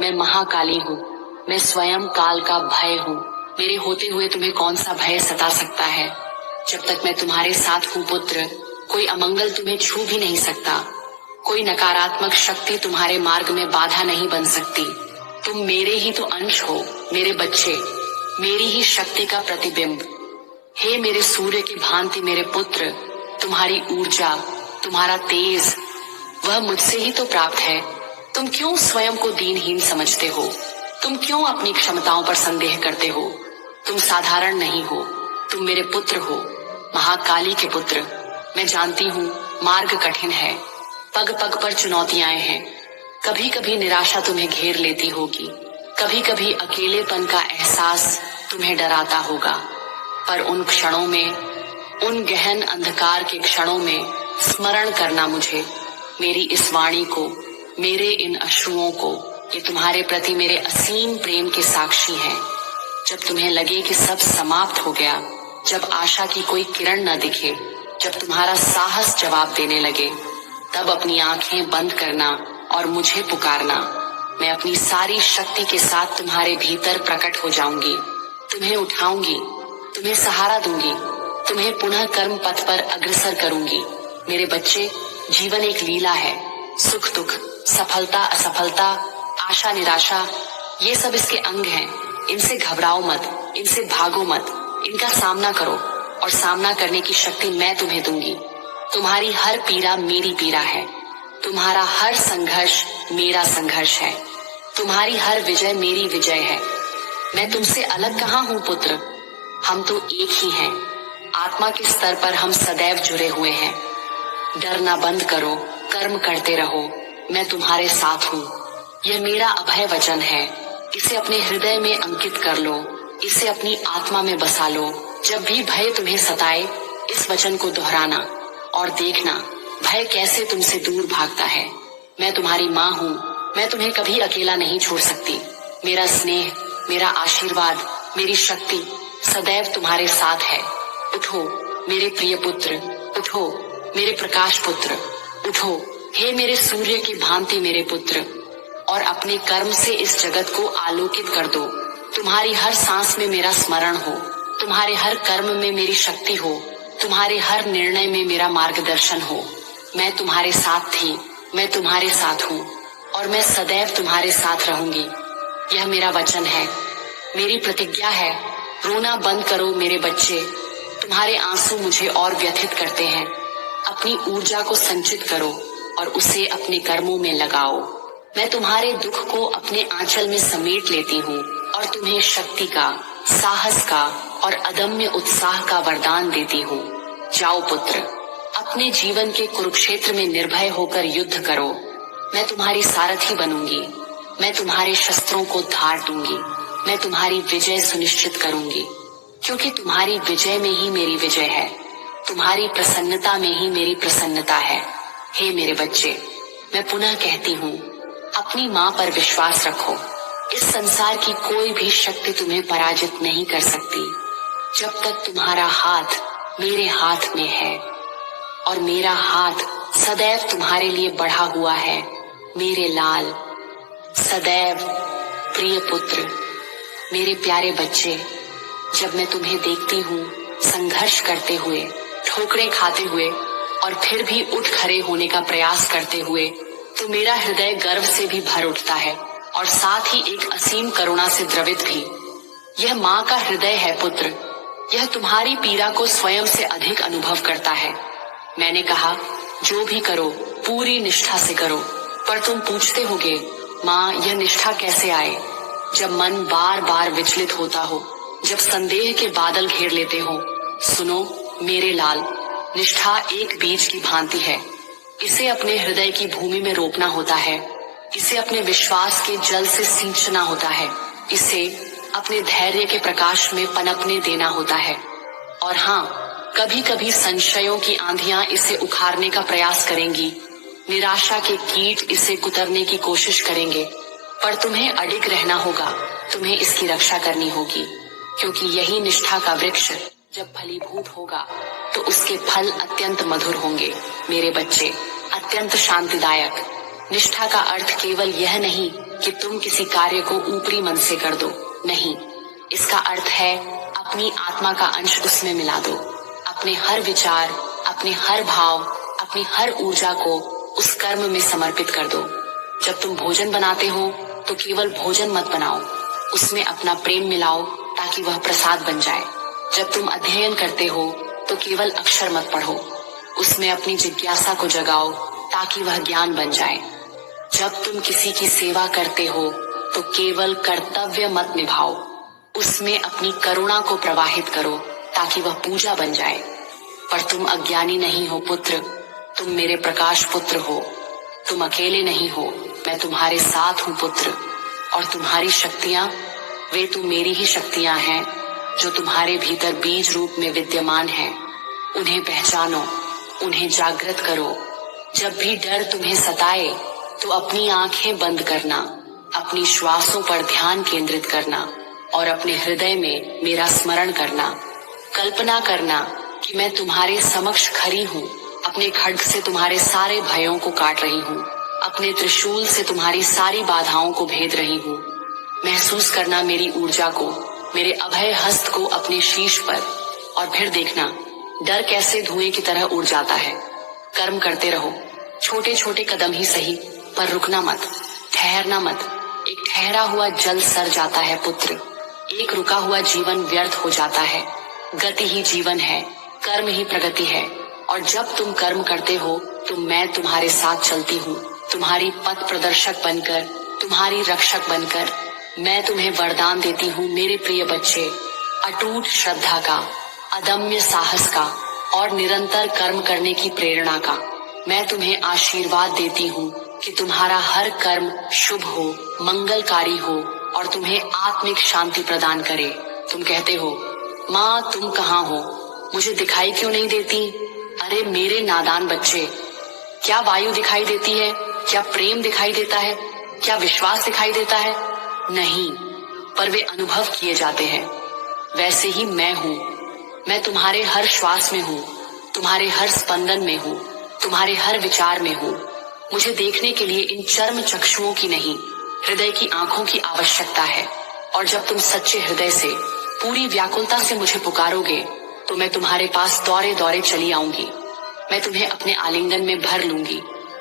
मैं महाकाली हूँ। मैं स्वयं काल का भय हूँ। मेरे होते हुए तुम्हें कौन सा भय सता सकता है? जब तक मैं तुम्हारे साथ हूँ पुत्र, कोई अमंगल तुम्हें छू भी नहीं सकता। कोई नकारात्मक शक्ति तुम्हारे मार्ग में बाधा नहीं बन सकती। तुम मेरे ही तो अंश हो मेरे बच्चे, मेरी ही शक्ति का प्रतिबिंब। हे मेरे सूर्य की भांति मेरे पुत्र, तुम्हारी ऊर्जा, तुम्हारा तेज, वह मुझसे ही तो प्राप्त है। तुम क्यों स्वयं को दीनहीन समझते हो? तुम क्यों अपनी क्षमताओं पर संदेह करते हो? तुम साधारण नहीं हो, तुम मेरे पुत्र हो, महाकाली के पुत्र। मैं जानती हूँ मार्ग कठिन है, पग पग पर चुनौतियां हैं। कभी कभी निराशा तुम्हें घेर लेती होगी, कभी कभी अकेलेपन का एहसास तुम्हें डराता होगा। पर उन क्षणों में, उन गहन अंधकार के क्षणों में स्मरण करना मुझे, मेरी इस वाणी को, मेरे इन अश्रुओं को। ये तुम्हारे प्रति मेरे असीम प्रेम के साक्षी हैं। जब तुम्हें लगे कि सब समाप्त हो गया, जब आशा की कोई किरण न दिखे, जब तुम्हारा साहस जवाब देने लगे, तब अपनी आंखें बंद करना और मुझे पुकारना। मैं अपनी सारी शक्ति के साथ तुम्हारे भीतर प्रकट हो जाऊंगी। तुम्हें उठाऊंगी, तुम्हें सहारा दूंगी, तुम्हें पुनः कर्म पथ पर अग्रसर करूंगी। मेरे बच्चे, जीवन एक लीला है। सुख दुख, सफलता असफलता, आशा निराशा, ये सब इसके अंग हैं। इनसे घबराओ मत, इनसे भागो मत, इनका सामना करो और सामना करने की शक्ति मैं तुम्हें दूंगी। तुम्हारी हर पीड़ा मेरी पीड़ा है, तुम्हारा हर संघर्ष मेरा संघर्ष है, तुम्हारी हर विजय मेरी विजय है। मैं तुमसे अलग कहाँ हूँ पुत्र, हम तो एक ही हैं। आत्मा के स्तर पर हम सदैव जुड़े हुए हैं। डरना बंद करो, कर्म करते रहो, मैं तुम्हारे साथ हूँ। यह मेरा अभय वचन है, इसे अपने हृदय में अंकित कर लो, इसे अपनी आत्मा में बसा लो। जब भी भय तुम्हें सताए, इस वचन को दोहराना और देखना भय कैसे तुमसे दूर भागता है। मैं तुम्हारी माँ हूँ, मैं तुम्हें कभी अकेला नहीं छोड़ सकती। मेरा स्नेह, मेरा आशीर्वाद, मेरी शक्ति सदैव तुम्हारे साथ है। उठो मेरे प्रिय पुत्र, उठो मेरे प्रकाश पुत्र, उठो हे मेरे सूर्य की भांति मेरे पुत्र, और अपने कर्म से इस जगत को आलोकित कर दो। तुम्हारी हर सांस में मेरा स्मरण हो, तुम्हारे हर कर्म में मेरी शक्ति हो, तुम्हारे हर निर्णय में मेरा मार्गदर्शन हो। मैं तुम्हारे साथ थी, मैं तुम्हारे साथ हूँ और मैं सदैव तुम्हारे साथ रहूंगी। यह मेरा वचन है, मेरी प्रतिज्ञा है। रोना बंद करो मेरे बच्चे, तुम्हारे आंसू मुझे और व्यथित करते हैं। अपनी ऊर्जा को संचित करो और उसे अपने कर्मों में लगाओ। मैं तुम्हारे दुख को अपने आंचल में समेट लेती हूँ और तुम्हें शक्ति का, साहस का और अदम्य उत्साह का वरदान देती हूँ। जाओ पुत्र, अपने जीवन के कुरुक्षेत्र में निर्भय होकर युद्ध करो। मैं तुम्हारी सारथी बनूंगी, मैं तुम्हारे शस्त्रों को धार दूंगी, मैं तुम्हारी विजय सुनिश्चित करूंगी, क्योंकि तुम्हारी विजय में ही मेरी विजय है, तुम्हारी प्रसन्नता में ही मेरी प्रसन्नता है। हे मेरे बच्चे, मैं पुनः कहती हूँ, अपनी माँ पर विश्वास रखो। इस संसार की कोई भी शक्ति तुम्हें पराजित नहीं कर सकती, जब तक तुम्हारा हाथ मेरे हाथ में है और मेरा हाथ सदैव तुम्हारे लिए बढ़ा हुआ है। मेरे लाल, सदैव प्रिय पुत्र, मेरे प्यारे बच्चे, जब मैं तुम्हें देखती हूँ संघर्ष करते हुए, ठोकरें खाते हुए और फिर भी उठ खड़े होने का प्रयास करते हुए, तो मेरा हृदय गर्व से भी भर उठता है और साथ ही एक असीम करुणा से द्रवित भी। यह माँ का हृदय है पुत्र, यह तुम्हारी पीड़ा को स्वयं से अधिक अनुभव करता है। मैंने कहा, जो भी करो पूरी निष्ठा से करो, पर तुम पूछते होगे, माँ यह निष्ठा कैसे आए? जब मन बार बार विचलित होता हो, जब संदेह के बादल घेर लेते हो। सुनो मेरे लाल, निष्ठा एक बीज की भांति है। इसे अपने हृदय की भूमि में रोपना होता है, इसे अपने विश्वास के जल से सींचना होता है, इसे अपने धैर्य के प्रकाश में पनपने देना होता है। और हाँ, कभी कभी संशयों की आंधियां इसे उखाड़ने का प्रयास करेंगी, निराशा के कीट इसे कुतरने की कोशिश करेंगे, पर तुम्हें अडिग रहना होगा, तुम्हें इसकी रक्षा करनी होगी, क्योंकि यही निष्ठा का वृक्ष जब फलीभूत होगा तो उसके फल अत्यंत मधुर होंगे। मेरे बच्चे, अत्यंत शांतिदायक। निष्ठा का अर्थ केवल यह नहीं कि तुम किसी कार्य को ऊपरी मन से कर दो, नहीं। इसका अर्थ है अपनी आत्मा का अंश उसमें मिला दो। अपने हर विचार, अपने हर भाव, अपनी हर ऊर्जा को उस कर्म में समर्पित कर दो। जब तुम भोजन बनाते हो तो केवल भोजन मत बनाओ, उसमें अपना प्रेम मिलाओ ताकि वह प्रसाद बन जाए। जब तुम अध्ययन करते हो तो केवल अक्षर मत पढ़ो, उसमें अपनी जिज्ञासा को जगाओ ताकि वह ज्ञान बन जाए। जब तुम किसी की सेवा करते हो तो केवल कर्तव्य मत निभाओ, उसमें अपनी करुणा को प्रवाहित करो ताकि वह पूजा बन जाए। पर तुम अज्ञानी नहीं हो पुत्र, तुम मेरे प्रकाश पुत्र हो। तुम अकेले नहीं हो, मैं तुम्हारे साथ हूँ पुत्र। और तुम्हारी शक्तियाँ, वे तो मेरी ही शक्तियाँ हैं जो तुम्हारे भीतर बीज रूप में विद्यमान हैं। उन्हें पहचानो, उन्हें जागृत करो। जब भी डर तुम्हें सताए तो अपनी आंखें बंद करना, अपनी श्वासों पर ध्यान केंद्रित करना और अपने हृदय में मेरा स्मरण करना। कल्पना करना कि मैं तुम्हारे समक्ष खड़ी हूँ, अपने खड्ग से तुम्हारे सारे भयों को काट रही हूँ, अपने त्रिशूल से तुम्हारी सारी बाधाओं को भेद रही हूँ। महसूस करना मेरी ऊर्जा को, मेरे अभय हस्त को अपने शीश पर, और फिर देखना डर कैसे धुएं की तरह उड़ जाता है। कर्म करते रहो, छोटे छोटे कदम ही सही, पर रुकना मत, ठहरना मत। एक ठहरा हुआ जल सर जाता है पुत्र, एक रुका हुआ जीवन व्यर्थ हो जाता है। गति ही जीवन है, कर्म ही प्रगति है। और जब तुम कर्म करते हो तो मैं तुम्हारे साथ चलती हूँ, तुम्हारी पथ प्रदर्शक बनकर, तुम्हारी रक्षक बनकर। मैं तुम्हें वरदान देती हूँ मेरे प्रिय बच्चे, अटूट श्रद्धा का, अदम्य साहस का और निरंतर कर्म करने की प्रेरणा का। मैं तुम्हें आशीर्वाद देती हूँ कि तुम्हारा हर कर्म शुभ हो, मंगलकारी हो और तुम्हें आत्मिक शांति प्रदान करे। तुम कहते हो, माँ तुम कहाँ हो, मुझे दिखाई क्यों नहीं देती? अरे मेरे नादान बच्चे, क्या वायु दिखाई देती है? क्या प्रेम दिखाई देता है? क्या विश्वास दिखाई देता है? नहीं, पर वे अनुभव किए जाते हैं। वैसे ही मैं हूँ, मैं तुम्हारे हर श्वास में हूँ, तुम्हारे हर स्पंदन में हूँ, तुम्हारे हर विचार में हूँ। मुझे देखने के लिए इन चर्म चक्षुओं की नहीं, हृदय की आंखों की आवश्यकता है। और जब तुम सच्चे हृदय से, पूरी व्याकुलता से मुझे पुकारोगे तो मैं तुम्हारे पास दौड़े दौड़े चली आऊंगी। मैं तुम्हें अपने आलिंगन में भर लूंगी,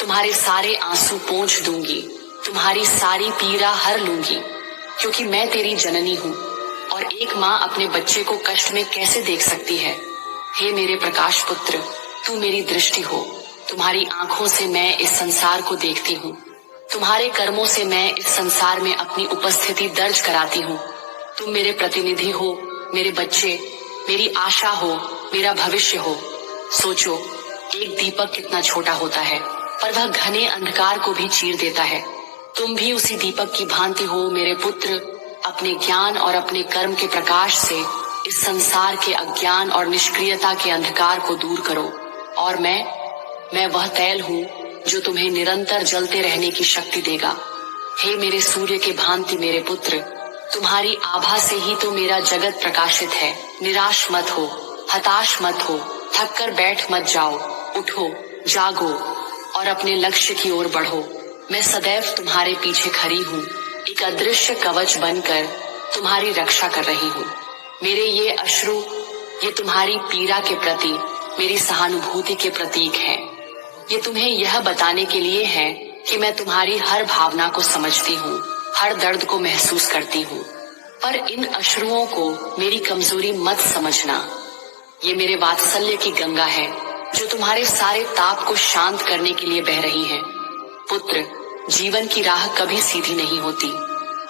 तुम्हारे सारे आंसू पोंछ दूंगी, तुम्हारी सारी पीड़ा हर लूंगी, क्योंकि मैं तेरी जननी हूँ। और एक माँ अपने बच्चे को कष्ट में कैसे देख सकती है? हे मेरे प्रकाश पुत्र, तू मेरी दृष्टि हो। तुम्हारी आंखों से मैं इस संसार को देखती हूँ, तुम्हारे कर्मों से मैं इस संसार में अपनी उपस्थिति दर्ज कराती हूँ। तुम मेरे प्रतिनिधि हो, मेरे बच्चे, मेरी आशा हो, मेरा भविष्य हो। सोचो, एक दीपक कितना छोटा होता है, पर वह घने अंधकार को भी चीर देता है। तुम भी उसी दीपक की भांति हो मेरे पुत्र। अपने ज्ञान और अपने कर्म के प्रकाश से इस संसार के अज्ञान और निष्क्रियता के अंधकार को दूर करो। और मैं वह तैल हूँ जो तुम्हें निरंतर जलते रहने की शक्ति देगा। हे मेरे सूर्य के भांति मेरे पुत्र, तुम्हारी आभा से ही तो मेरा जगत प्रकाशित है। निराश मत हो, हताश मत हो, थक कर बैठ मत जाओ। उठो, जागो और अपने लक्ष्य की ओर बढ़ो। मैं सदैव तुम्हारे पीछे खड़ी हूँ, एक अदृश्य कवच बनकर तुम्हारी रक्षा कर रही हूँ। मेरे ये अश्रु, ये तुम्हारी पीड़ा के प्रति मेरी सहानुभूति के प्रतीक हैं। ये तुम्हें यह बताने के लिए है कि मैं तुम्हारी हर भावना को समझती हूँ, हर दर्द को महसूस करती हूँ। पर इन अश्रुओं को मेरी कमजोरी मत समझना। ये मेरे वात्सल्य की गंगा है जो तुम्हारे सारे ताप को शांत करने के लिए बह रही है। पुत्र, जीवन की राह कभी सीधी नहीं होती,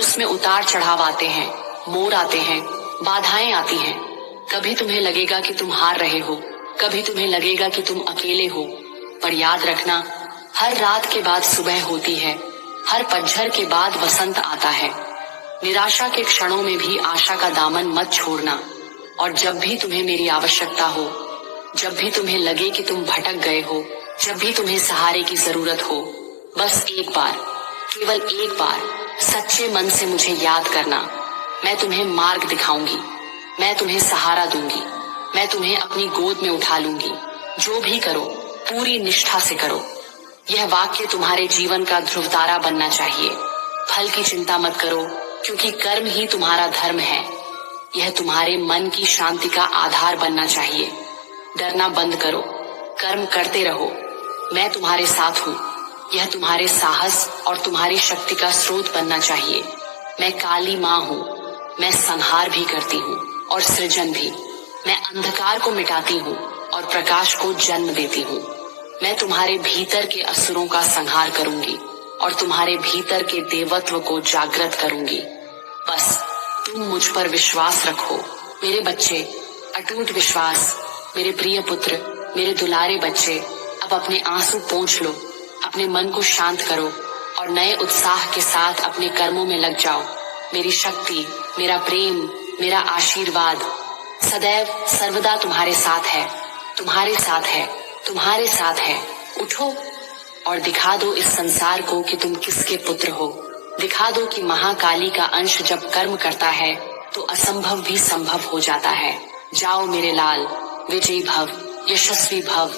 उसमें उतार चढ़ाव आते हैं, मोड़ आते हैं, बाधाएं आती हैं। कभी तुम्हें लगेगा कि तुम हार रहे हो, कभी तुम्हें लगेगा कि तुम अकेले हो। पर याद रखना, हर रात के बाद सुबह होती है, हर पतझड़ के बाद वसंत आता है। निराशा के क्षणों में भी आशा का दामन मत छोड़ना। और जब भी तुम्हें मेरी आवश्यकता हो, जब भी तुम्हें लगे कि तुम भटक गए हो, जब भी तुम्हें सहारे की जरूरत हो, बस एक बार, केवल एक बार सच्चे मन से मुझे याद करना। मैं तुम्हें मार्ग दिखाऊंगी, मैं तुम्हें सहारा दूंगी, मैं तुम्हें अपनी गोद में उठा लूंगी। जो भी करो पूरी निष्ठा से करो। यह वाक्य तुम्हारे जीवन का ध्रुवतारा बनना चाहिए। फल की चिंता मत करो, क्योंकि कर्म ही तुम्हारा धर्म है। यह तुम्हारे मन की शांति का आधार बनना चाहिए। डरना बंद करो, कर्म करते रहो। मैं तुम्हारे साथ हूँ। यह तुम्हारे साहस और तुम्हारी शक्ति का स्रोत बनना चाहिए। मैं काली माँ हूँ। मैं संहार भी करती हूँ और सृजन भी। मैं अंधकार को मिटाती हूँ और प्रकाश को जन्म देती हूँ। मैं तुम्हारे भीतर के असुरों का संहार करूंगी और तुम्हारे भीतर के देवत्व को जागृत करूंगी। बस तुम मुझ पर विश्वास रखो मेरे बच्चे, अटूट विश्वास। मेरे प्रिय पुत्र, मेरे दुलारे बच्चे, अब अपने आंसू पोंछ लो, अपने मन को शांत करो और नए उत्साह के साथ अपने कर्मों में लग जाओ। मेरी शक्ति, मेरा प्रेम, मेरा आशीर्वाद सदैव सर्वदा तुम्हारे साथ है, तुम्हारे साथ है, तुम्हारे साथ है। उठो और दिखा दो इस संसार को कि तुम किसके पुत्र हो। दिखा दो कि महाकाली का अंश जब कर्म करता है तो असंभव भी संभव हो जाता है। जाओ मेरे लाल, विजयी भव, यशस्वी भव।